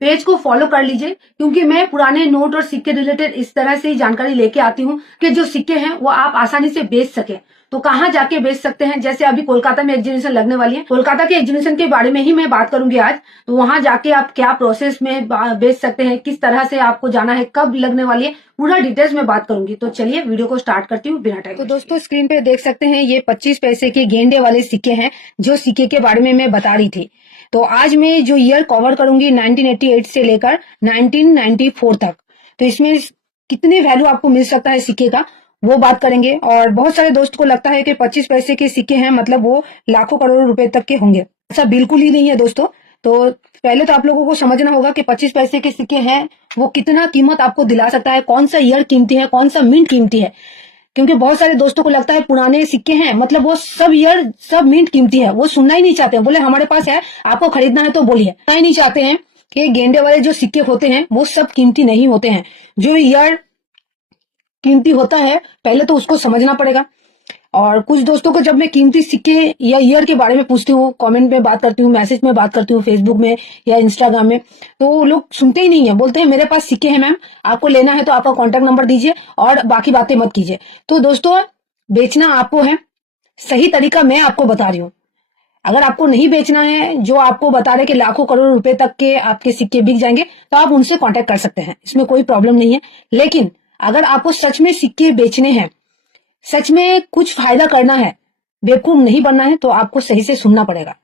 Page को follow कर लीजिए, क्योंकि मैं पुराने नोट और सिक्के रिलेटेड इस तरह से ही जानकारी लेके आती हूँ कि जो सिक्के हैं वो आप आसानी से बेच सके। तो कहाँ जाके बेच सकते हैं, जैसे अभी कोलकाता में एग्जीबिशन लगने वाली है, कोलकाता के एग्जीबिशन के बारे में ही मैं बात करूंगी आज। तो वहां जाके आप क्या प्रोसेस में बेच सकते हैं, किस तरह से आपको जाना है, कब लगने वाली है, पूरा डिटेल्स में बात करूंगी। तो चलिए वीडियो को स्टार्ट करती हूँ बिना टाइम। तो दोस्तों स्क्रीन पे देख सकते हैं ये 25 पैसे के गेंडे वाले सिक्के हैं, जो सिक्के के बारे में मैं बता रही थी। तो आज मैं जो ईयर कवर करूंगी 1988 से लेकर 1994 तक, तो इसमें कितने वैल्यू आपको मिल सकता है सिक्के का वो बात करेंगे। और बहुत सारे दोस्त को लगता है कि 25 पैसे के सिक्के हैं मतलब वो लाखों करोड़ों रुपए तक के होंगे। ऐसा बिल्कुल ही नहीं है दोस्तों। तो पहले तो आप लोगों को समझना होगा कि 25 पैसे के सिक्के हैं वो कितना कीमत आपको दिला सकता है, कौन सा ईयर कीमती है, कौन सा मिंट कीमती है। क्योंकि बहुत सारे दोस्तों को लगता है पुराने सिक्के हैं मतलब वो सब ईयर सब मिंट कीमती है, वो सुनना ही नहीं चाहते हैं। बोले हमारे पास है, आपको खरीदना है तो बोलिए। सुनना ही नहीं चाहते हैं कि गेंडे वाले जो सिक्के होते हैं वो सब कीमती नहीं होते हैं। जो ईयर कीमती होता है पहले तो उसको समझना पड़ेगा। और कुछ दोस्तों को जब मैं कीमती सिक्के या ईयर के बारे में पूछती हूँ, कमेंट में बात करती हूँ, मैसेज में बात करती हूँ, फेसबुक में या इंस्टाग्राम में, तो लोग सुनते ही नहीं है, बोलते हैं मेरे पास सिक्के हैं मैम, आपको लेना है तो आपका कॉन्टेक्ट नंबर दीजिए और बाकी बातें मत कीजिए। तो दोस्तों बेचना आपको है, सही तरीका मैं आपको बता रही हूँ। अगर आपको नहीं बेचना है, जो आपको बता रहे कि लाखों करोड़ रुपए तक के आपके सिक्के बिक जाएंगे, तो आप उनसे कांटेक्ट कर सकते हैं, इसमें कोई प्रॉब्लम नहीं है। लेकिन अगर आपको सच में सिक्के बेचने हैं, सच में कुछ फायदा करना है, बेवकूफ नहीं बनना है, तो आपको सही से सुनना पड़ेगा।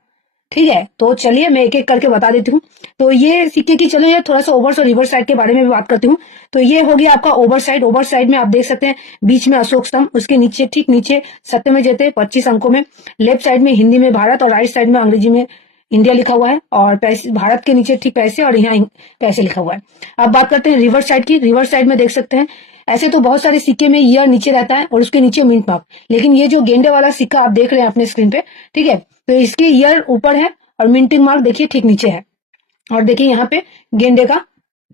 ठीक है, तो चलिए मैं एक एक करके बता देती हूँ। तो ये सिक्के की चलिए थोड़ा सा ओवर और रिवर्स साइड के बारे में भी बात करती हूँ। तो ये हो गया आपका ओवर साइड। ओवर साइड में आप देख सकते हैं बीच में अशोक स्तंभ, उसके नीचे ठीक नीचे सत्यमेव जयते 25 अंकों में, लेफ्ट साइड में हिंदी में भारत और राइट साइड में अंग्रेजी में इंडिया लिखा हुआ है, और पैसे भारत के नीचे ठीक पैसे और यहाँ पैसे लिखा हुआ है। अब बात करते हैं रिवर्स साइड की। रिवर्स साइड में देख सकते हैं ऐसे तो बहुत सारे सिक्के में ईयर नीचे रहता है और उसके नीचे मिंट मार्क, लेकिन ये जो गेंडे वाला सिक्का आप देख रहे हैं अपने स्क्रीन पे, ठीक है, तो इसके ईयर ऊपर है और मिंटिंग मार्क देखिए ठीक नीचे है। और देखिए यहाँ पे गेंडे का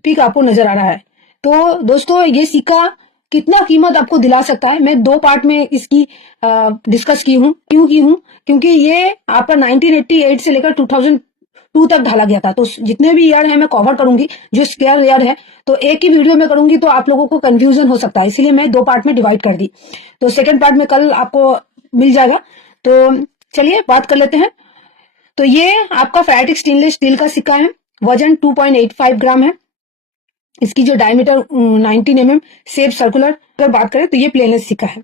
पिक आपको नजर आ रहा है। तो दोस्तों ये सिक्का कितना कीमत आपको दिला सकता है, मैं दो पार्ट में इसकी डिस्कस की हूँ। क्यों की हूँ? क्योंकि ये आपका 1988 से लेकर 2002 तक ढाला गया था। तो जितने भी ईयर है मैं कवर करूंगी, जो स्क्वायर ईयर है, तो एक ही वीडियो में करूंगी तो आप लोगों को कंफ्यूजन हो सकता है, इसलिए मैं दो पार्ट में डिवाइड कर दी। तो सेकंड पार्ट में कल आपको मिल जाएगा। तो चलिए बात कर लेते हैं। तो ये आपका फेरेटिक स्टेनलेस स्टील का सिक्का है, वजन 2.85 ग्राम है। इसकी जो डायमीटर 19 mm, शेप सर्कुलर। अगर बात करें तो ये प्लेनलेस सिक्का है।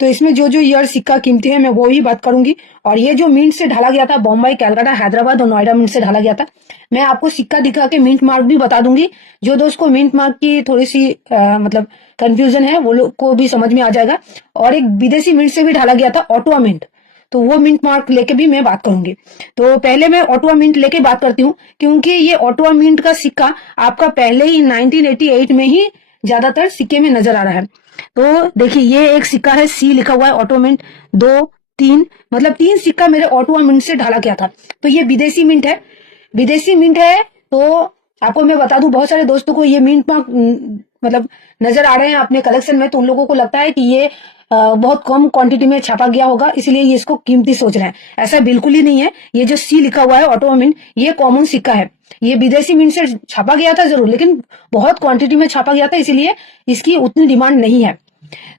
तो इसमें जो जो ईयर सिक्का कीमती है मैं वो ही बात करूंगी। और ये जो मिंट से ढाला गया था, बॉम्बे, कलकत्ता, हैदराबाद और नोएडा मिंट से ढाला गया था। मैं आपको सिक्का दिखा के मिंट मार्क भी बता दूंगी। जो दोस्त को मिंट मार्क की थोड़ी सी मतलब कंफ्यूजन है वो लोग को भी समझ में आ जाएगा। और एक विदेशी मिंट से भी ढाला गया था, ऑटोवा मिंट, तो वो मिंट मार्क लेके भी मैं बात करूंगी। तो पहले मैं ऑटोवा मिंट लेके बात करती हूँ, क्योंकि ये ऑटोवा मिंट का सिक्का आपका पहले ही 1988 में ही ज्यादातर सिक्के में नजर आ रहा है। तो देखिए ये एक सिक्का है, सी लिखा हुआ है, ऑटो मिंट 2, 3, मतलब 3 सिक्का मेरे ऑटोवा मिंट से ढाला गया था। तो ये विदेशी मिंट है, विदेशी मिंट है। तो आपको मैं बता दूं, बहुत सारे दोस्तों को ये मिंट मतलब नजर आ रहे हैं अपने कलेक्शन में, तो उन लोगों को लगता है कि ये बहुत कम क्वांटिटी में छापा गया होगा, इसलिए ये इसको कीमती सोच रहे हैं। ऐसा बिल्कुल ही नहीं है। ये जो सी लिखा हुआ है ऑटोवा मिंट, ये कॉमन सिक्का है। ये विदेशी मिंट से छापा गया था जरूर, लेकिन बहुत क्वांटिटी में छापा गया था, इसलिए इसकी उतनी डिमांड नहीं है।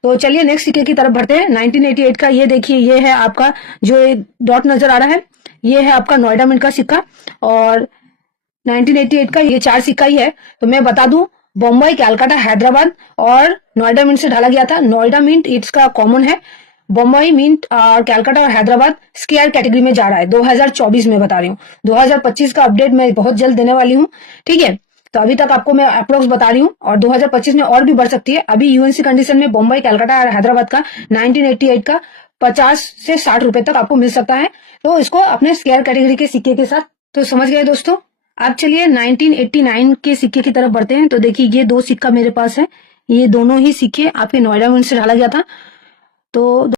तो चलिए नेक्स्ट सिक्के की तरफ बढ़ते हैं। 1988 का ये देखिए, ये है आपका जो डॉट नजर आ रहा है, ये है आपका नोएडा मिंट का सिक्का। और 1988 का ये 4 सिक्का ही है। तो मैं बता दूं, बॉम्बे, कलकत्ता, हैदराबाद और नोएडा मिंट से ढाला गया था। नोएडा मिंट इसका कॉमन है। बॉम्बे मिंट और कलकत्ता और हैदराबाद स्केयर कैटेगरी में जा रहा है। 2024 में बता रही हूँ, 2025 का अपडेट मैं बहुत जल्द देने वाली हूँ। ठीक है, तो अभी तक आपको मैं अप्रोक्स बता रही हूँ, और 2025 में और भी बढ़ सकती है। अभी यूएनसी कंडीशन में बॉम्बे, कलकत्ता और हैदराबाद का 1988 का 50 से 60 रुपए तक आपको मिल सकता है। तो इसको अपने स्केयर कैटेगरी के सिक्के के साथ तो समझ गए दोस्तों। अब चलिए 1989 के सिक्के की तरफ बढ़ते हैं। तो देखिए ये 2 सिक्का मेरे पास है, ये दोनों ही सिक्के आपके नोएडा मिंट से ढाला गया था। तो